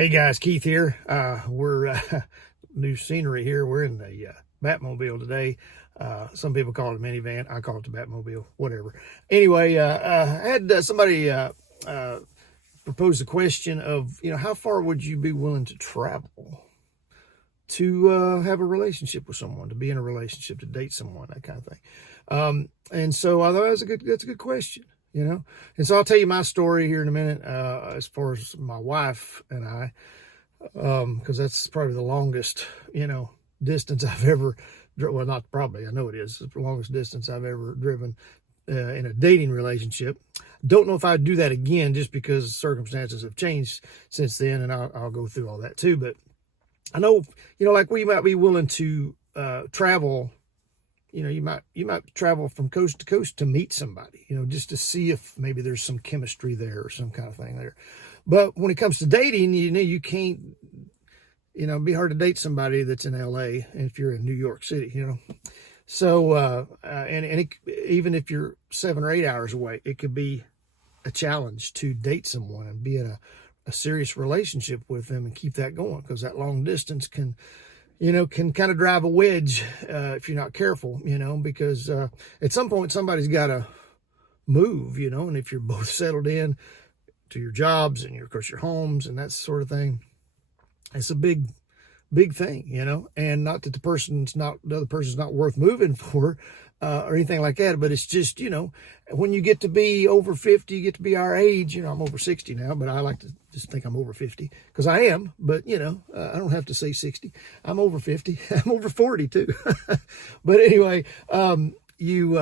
Hey guys, Keith here. We're new scenery here. We're in the Batmobile today. Some people call it a minivan. I call it the Batmobile. Whatever. Anyway, I had somebody propose the question of how far would you be willing to travel to have a relationship with someone, to be in a relationship, to date someone, that kind of thing. And so I thought that's a good question. And so I'll tell you my story here in a minute, as far as my wife and I, because that's probably the longest, distance I've ever, well, not probably, I know it is, it's the longest distance I've ever driven in a dating relationship. Don't know if I'd do that again, just because circumstances have changed since then, and I'll go through all that too. But I know, like we might be willing to travel. You might travel from coast to coast to meet somebody, just to see if maybe there's some chemistry there or some kind of thing there. But when it comes to dating, you can't, it'd be hard to date somebody that's in LA if you're in New York City, So, even if you're 7 or 8 hours away, it could be a challenge to date someone and be in a serious relationship with them and keep that going, because that long distance can kind of drive a wedge if you're not careful, because at some point somebody's got to move, and if you're both settled in to your jobs and of course your homes and that sort of thing, it's a big thing, and not that the other person's not worth moving for or anything like that, but it's just, when you get to be over 50, you get to be our age. I'm over 60 now, but I like to just think I'm over 50, because I am, but I don't have to say 60. I'm over 50. I'm over 40 too. But anyway, you've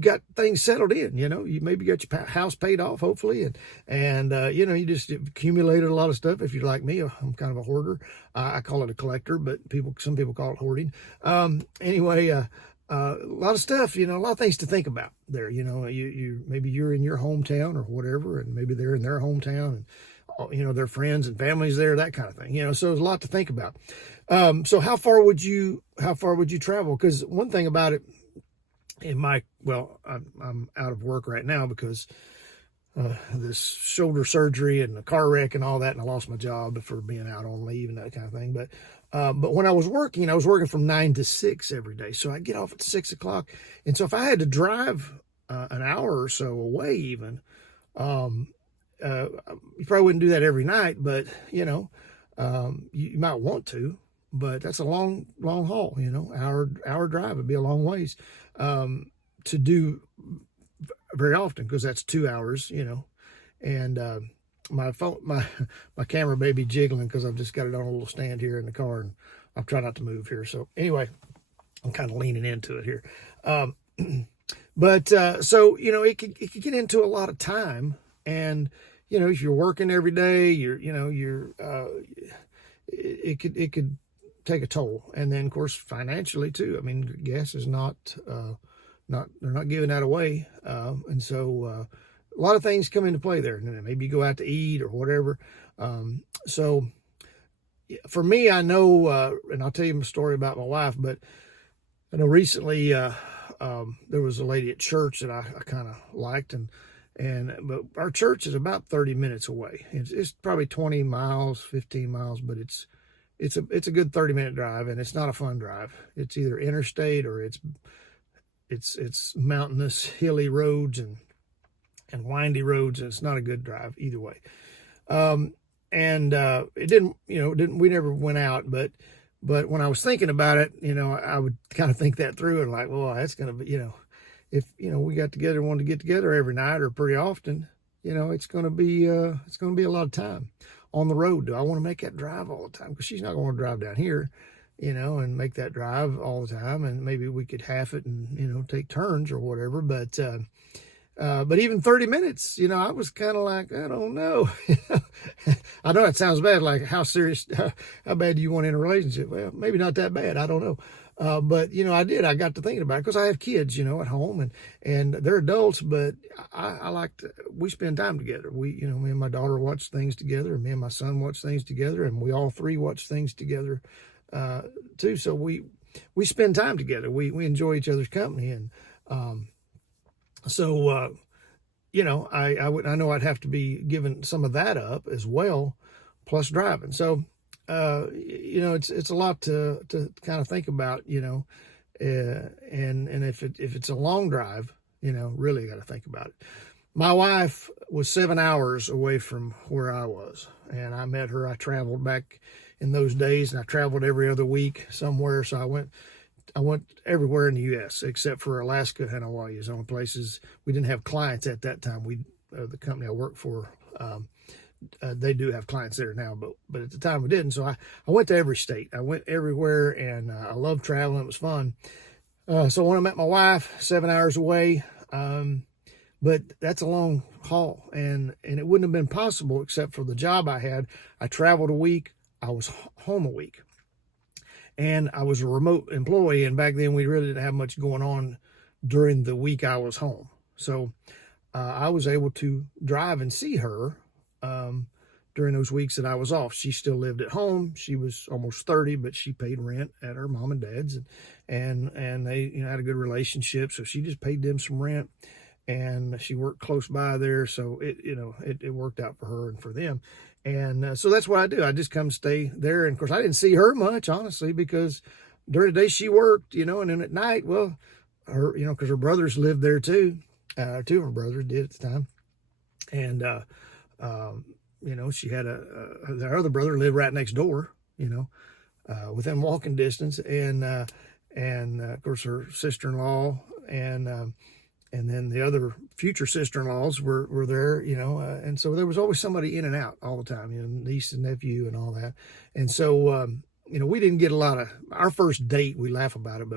got things settled in, you maybe got your house paid off, hopefully. And you just accumulated a lot of stuff. If you're like me, I'm kind of a hoarder. I call it a collector, but some people call it hoarding. Anyway, a lot of stuff, a lot of things to think about there. Maybe you're in your hometown or whatever, and maybe they're in their hometown, and their friends and families there, that kind of thing. So there's a lot to think about. So how far would you travel? Because one thing about it, I'm out of work right now because this shoulder surgery and a car wreck and all that, and I lost my job for being out on leave and that kind of thing. But when I was working from 9 to 6 every day. So I get off at 6 o'clock. And so if I had to drive an hour or so away even, you probably wouldn't do that every night, but you might want to, but that's a long haul, hour drive would be a long ways to do very often, because that's 2 hours, and my phone, my camera may be jiggling because I've just got it on a little stand here in the car, and I'm trying not to move here. So anyway, I'm kind of leaning into it here. But so it could get into a lot of time, and if you're working every day, it could take a toll. And then of course financially too. I mean, gas is not they're not giving that away, and so a lot of things come into play there. And maybe you go out to eat or whatever. So for me, I know, and I'll tell you a story about my wife, but I know recently there was a lady at church that I kind of liked, but our church is about 30 minutes away. It's probably 20 miles, 15 miles, but it's a good 30-minute drive, and it's not a fun drive. It's either interstate or it's mountainous, hilly roads and windy roads, and it's not a good drive either way. It didn't, we never went out, but when I was thinking about it, I would kind of think that through, and like, well, that's going to be, if, we wanted to get together every night or pretty often, it's going to be a lot of time on the road. Do I want to make that drive all the time? Because she's not going to drive down here, and make that drive all the time. And maybe we could half it and, take turns or whatever. But even 30 minutes, I was kind of like, I don't know. I know it sounds bad. Like, how bad do you want in a relationship? Well, maybe not that bad. I don't know. But I got to thinking about it because I have kids, at home, and they're adults, but we spend time together. Me and my daughter watch things together, and me and my son watch things together, and we all three watch things together, too. So we spend time together. We enjoy each other's company. And, so, I know I'd have to be giving some of that up as well, plus driving. So, it's a lot to kind of think about, and if it's a long drive, really got to think about it. My wife was 7 hours away from where I was, and I met her. I traveled back in those days, and I traveled every other week somewhere. So I went everywhere in the U.S. except for Alaska and Hawaii is the only places. We didn't have clients at that time. The company I worked for, they do have clients there now, but at the time we didn't. So I went to every state. I went everywhere, and I loved traveling. It was fun. So when I met my wife, 7 hours away, but that's a long haul, and it wouldn't have been possible except for the job I had. I traveled a week. I was home a week. And I was a remote employee, and back then we really didn't have much going on during the week I was home. So I was able to drive and see her during those weeks that I was off. She still lived at home. She was almost 30, but she paid rent at her mom and dad's, and they had a good relationship. So she just paid them some rent, and she worked close by there. So it worked out for her and for them. And so that's what I do. I just come stay there. And of course, I didn't see her much, honestly, because during the day she worked, and then at night, well, her, because her brothers lived there too. Two of her brothers did at the time. And, she had their other brother lived right next door, within walking distance. And of course, her sister-in-law and then the other future sister-in-laws were there, and so there was always somebody in and out all the time, niece and nephew and all that. And so, we didn't get a lot of our first date. We laughed about it.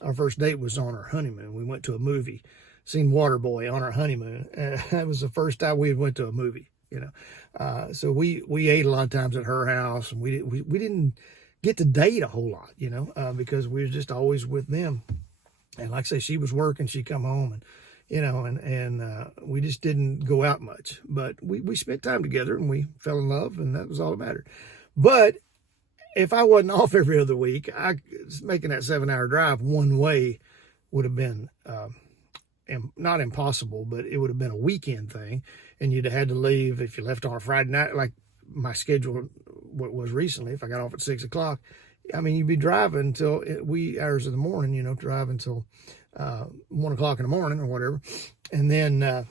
Our first date was on our honeymoon. We went to a movie, seen Waterboy on our honeymoon. That was the first time we went to a movie, so we ate a lot of times at her house, and we didn't get to date a whole lot, because we were just always with them. And like I say, she was working, she'd come home, and we just didn't go out much. But we spent time together, and we fell in love, and that was all that mattered. But if I wasn't off every other week, making that 7-hour drive one way would have been not impossible, but it would have been a weekend thing, and you'd have had to leave if you left on a Friday night, like my schedule what was recently. If I got off at 6 o'clock, you'd be driving until wee hours of the morning, driving until 1 o'clock in the morning or whatever. And then,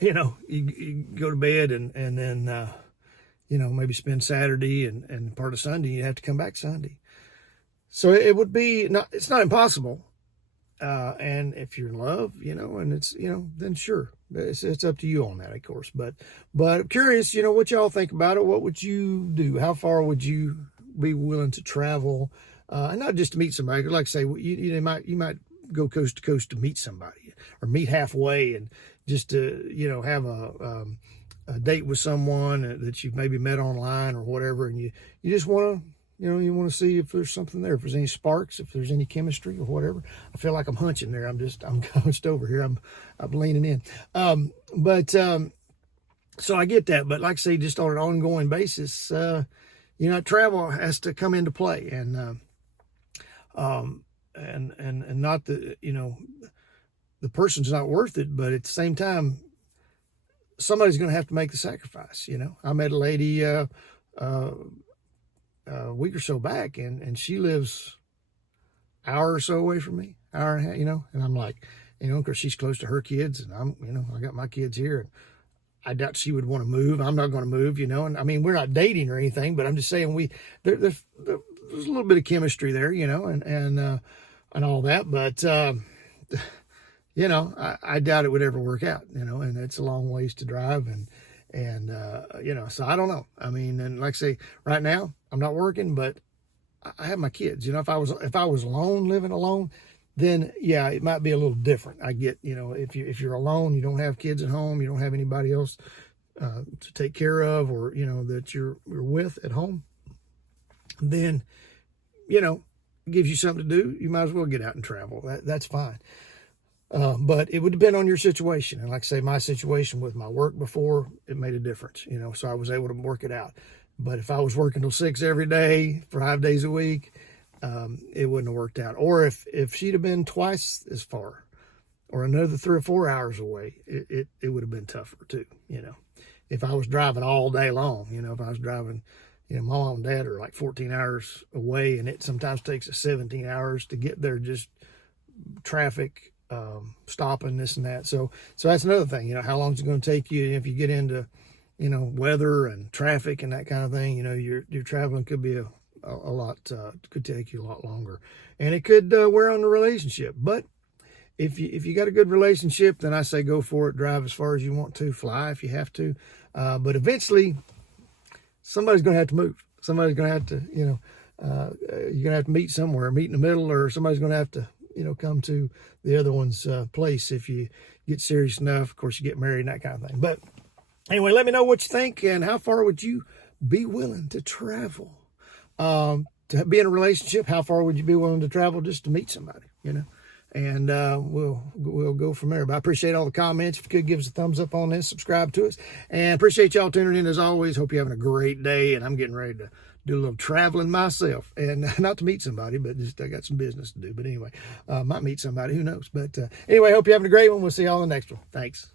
you go to bed and then, maybe spend Saturday and part of Sunday. You have to come back Sunday. So it would be it's not impossible. And if you're in love, and it's, then sure, it's up to you on that, of course. But I'm curious, what y'all think about it. What would you do? How far would you be willing to travel? And not just to meet somebody, like I say, you might go coast to coast to meet somebody, or meet halfway, and just to, have a date with someone that you've maybe met online or whatever. And you just want to, you want to see if there's something there, if there's any sparks, if there's any chemistry or whatever. I feel like I'm hunching there. I'm hunched over here. I'm leaning in. So I get that. But like I say, just on an ongoing basis, travel has to come into play, and not the person's not worth it, but at the same time, somebody's going to have to make the sacrifice. I met a lady, a week or so back, and she lives an hour or so away from me, hour and a half, and I'm like, because she's close to her kids, and I got my kids here, and I doubt she would want to move. I'm not going to move, and we're not dating or anything, but I'm just saying there's a little bit of chemistry there, and all that, but I doubt it would ever work out, and it's a long ways to drive, and so I don't know. And like I say, right now I'm not working, but I have my kids. If I was alone, living alone, then yeah, it might be a little different. I get, if you're alone, you don't have kids at home, you don't have anybody else to take care of, or that you're with at home, then it gives you something to do. You might as well get out and travel. That's fine. But it would depend on your situation. And like I say, my situation with my work before, it made a difference, so I was able to work it out. But if I was working till 6 every day for 5 days a week, it wouldn't have worked out. Or if she'd have been twice as far or another 3 or 4 hours away, it would have been tougher too, you know. If I was driving all day long, you know, if I was driving, you know, my mom and dad are like 14 hours away, and it sometimes takes us 17 hours to get there, just traffic, stopping, this and that. So that's another thing, you know, how long is it going to take you? If you get into, you know, weather and traffic and that kind of thing, you know, your traveling could be a lot, could take you a lot longer, and it could wear on the relationship. But if you got a good relationship, then I say go for it. Drive as far as you want to, fly if you have to. But eventually, somebody's going to have to move. Somebody's going to have to, you know, you're going to have to meet somewhere, meet in the middle, or somebody's going to have to, you know, come to the other one's place if you get serious enough. Of course, you get married and that kind of thing. But anyway, let me know what you think, and how far would you be willing to travel? To be in a relationship, how far would you be willing to travel just to meet somebody, you know? And we'll go from there. But I appreciate all the comments. If you could give us a thumbs up on this, subscribe to us, and appreciate y'all tuning in as always. Hope you're having a great day, and I'm getting ready to do a little traveling myself, and not to meet somebody, but just I got some business to do. But anyway, might meet somebody, who knows? But anyway, hope you're having a great one. We'll see y'all in the next one. Thanks.